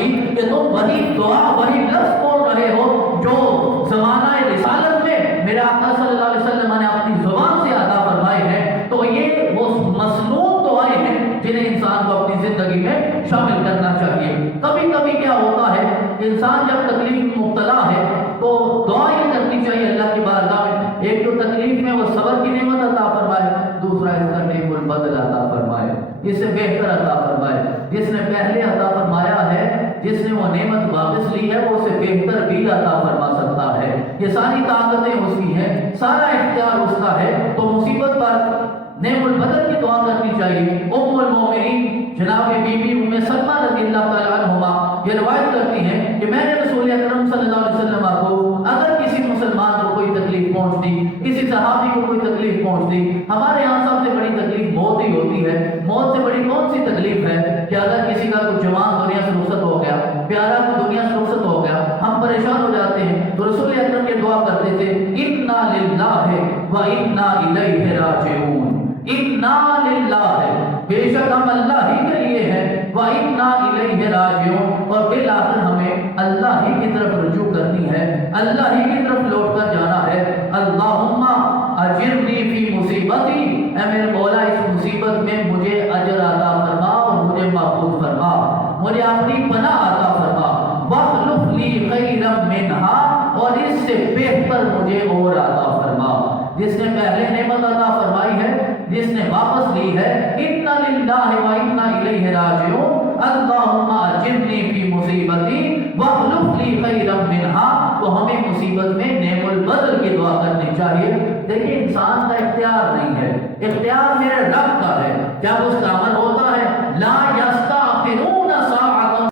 فرمائی کہ تم وہی دعا وہی لفظ بول رہے ہو جو زمانہ رسالت میں میرے آقا صلی اللہ علیہ وسلم نے اپنی زبان سے ادا فرمائے ہیں، تو یہ وہ مسنون دعائیں ہیں جنہیں انسان کو اپنی زندگی میں شامل کرنا چاہیے۔ کبھی کبھی کیا ہوتا ہے، انسان جب تکلیف میں مبتلا ہے تو دعا یہ کرنی چاہیے اللہ کی بارگاہ میں، ایک تو تکلیف میں وہ صبر کی نعمت عطا فرمائے، دوسرا اس کا نعم البدل عطا فرمائے، اس سے بہتر عطا فرمائے۔ جس نے پہلے عطا فرمایا ہے، جس نے وہ نعمت واپس لی ہے، وہ اسے بہتر بھی عطا فرما سکتا ہے۔ یہ ساری طاقتیں اس کی ہیں، سارا اختیار اس کا ہے، تو مصیبت پر نعم البدل کی دعا کرنی چاہیے۔ ام المومنین جناب بی بی ام سلمہ رضی اللہ تعالیٰ عنہما یہ روایت کرتی ہیں کہ میں نے رسول اکرم صلی اللہ علیہ وسلم کو اگر کسی مسلمان کو کوئی تکلیف پہنچتی، کسی صحابی کو کوئی تکلیف پہنچتی، ہمارے یہاں سب سے بڑی تکلیف موت ہی ہوتی ہے۔ موت سے بڑی کون سی تکلیف ہے کہ اگر کسی کا کوئی جوان دنیا سے رخصت ہو گیا، پیارا کو دنیا سے رخصت ہو گیا، ہم پریشان ہو جاتے ہیں، تو رسول اکرم یہ دعا کرتے تھے، انا للہ و انا الیہ راجعون، انا للہ، بے شک ہم اللہ ہی کے لیے ہیں، وَإِنَّا إِلَيْهِ رَاجِعُونَ، اور بالآخر ہمیں اللہ ہی کی طرف رجوع کرنی ہے، اللہ ہی کی طرف لوٹ کر جانا ہے۔ اللہم اجرنی فی مصیبتی، اے میرے مولا اس مصیبت میں مجھے اجر عطا فرما اور مجھے محفوظ فرما، مجھے اپنی پناہ عطا فرما، وَاخْلُفْ لِي خَيْرًا مِنْهَا، اور اس سے بہتر مجھے اور عطا فرما۔ جس نے پہلے نعمت عطا فرمائی ہے، جس نے واپس لی ہے، انا للہ و انا الیہ راجعون، اللہم اجرنی فی مصیبتی واخلف لی خیرا منہا، تو ہمیں مصیبت میں نعم البدل کی دعا کرنی چاہیے۔ دیکھیں انسان کا اختیار نہیں ہے، اختیار میرے رب کا ہے، جب اس کا عمل ہوتا ہے لا یستاخرون